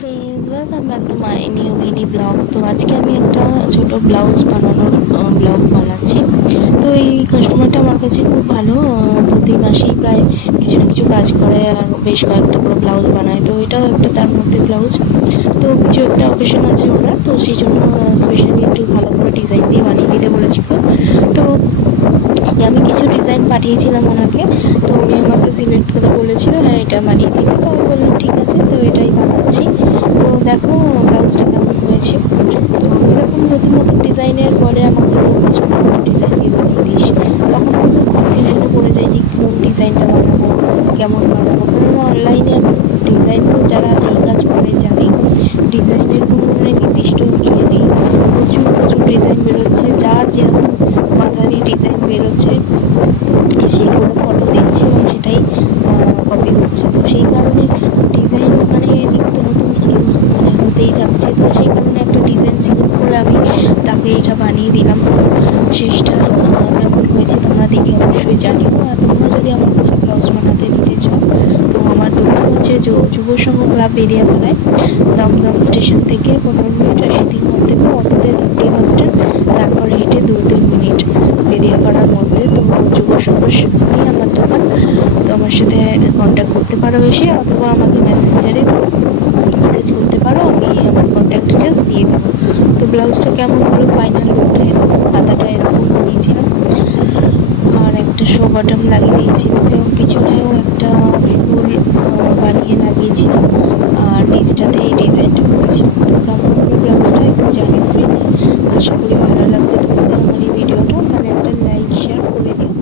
Friends, welcome back to my new mini vlogs. তো আজকে আমি একটা ছোট ব্লাউজ বানানোর ব্লগ বানাচ্ছি। তো এই কাস্টমারটা আমার কাছে খুব ভালো, প্রতি মাসেই প্রায় কিছু না কিছু কাজ করে আর বেশ কয়েকটা করে ব্লাউজ বানায়। তো এটাও একটা তার মধ্যে ব্লাউজ। তো কিছু একটা অকেশন আছে ওনার, তো সেই জন্য স্পেশালি একটু ভালো করে ডিজাইন দিয়ে বানিয়ে দিতে বলেছিল। তো আমি কিছু ডিজাইন পাঠিয়েছিলাম ওনাকে, তো উনি আমাকে সিলেক্ট করে বলেছিল হ্যাঁ এটা বানিয়ে দিতে। তো আমি বললাম ঠিক আছে, তো এটাই বানাচ্ছি। তো দেখো ব্লাউজটা কেমন হয়েছে। তো এরকম নতুন নতুন ডিজাইনের বলে আমাকে, তো পছন্দ মতো ডিজাইন দিয়ে বানিয়ে দিস। তখন আমি খুব কনফিউশনে পড়ে যাই যে কোন ডিজাইনটা বানাবো, কেমন বানাবো। কারণ অনলাইনে এখন ডিজাইনগুলো যারা এই কাজ করে জানে, ডিজাইনের কোনো মানে নির্দিষ্ট ইয়ে নেই। প্রচুর প্রচুর ডিজাইন বেরোচ্ছে, যার যেরকম মাথা দিয়ে ডিজাইন বেরোচ্ছে সেই করে ফটো দিচ্ছে এবং সেটাই কপি হচ্ছে। তো সেই কারণে ডিজাইন মানে নিত্য নতুন ইউজ মানে হতেই থাকছে। তো সেই কারণে একটা ডিজাইন সিলেক্ট করে আমি তাকে এটা বানিয়ে দিলাম। তো শেষটা কেমন হয়েছে তোমরা দেখে অবশ্যই জানিও। আর তোমরা যদি আমার কাছে ব্লাউজ বানাতে দিতে চাও, তো আমার দোকান হচ্ছে যুব সংঘ ক্লাব বেরিয়াপাড়ায়, দমদম স্টেশন থেকে 15 মিনিট আর সিদ্ধিরমোড় থেকে অটোতে 3টে বাস স্ট্যান্ড, তারপরে হেঁটে 2-3 মিনিট বেরিয়াপাড়ার মধ্যে। তো যুব সংঘের সামনেই আমার দোকান। তো আমার সাথে কন্ট্যাক্ট করতে পারো এসে, অথবা আমাকে মেসেঞ্জারে মেসেজ করতে পারো, আমি আমার কন্ট্যাক্ট ডিটেলস দিয়ে দেবো। তো ব্লাউজটা কেমন হলো, ফাইনাল লুকটা এরকম, হাতাটা এরকম বানিয়েছিলাম আর একটা শো বটম লাগিয়ে দিয়েছিলাম এবং পিছনেও একটা ফুল বানিয়ে লাগিয়েছিলাম আর নিচটাতে এই ডিজাইনটা করেছিলাম। তো কেমন হলো ব্লাউজটা একটু জানিও ফ্রেন্ডস। আশা করি ভালো লাগবে তোমাদের আমার এই ভিডিওটা। তাহলে একটা লাইক শেয়ার করে দিও।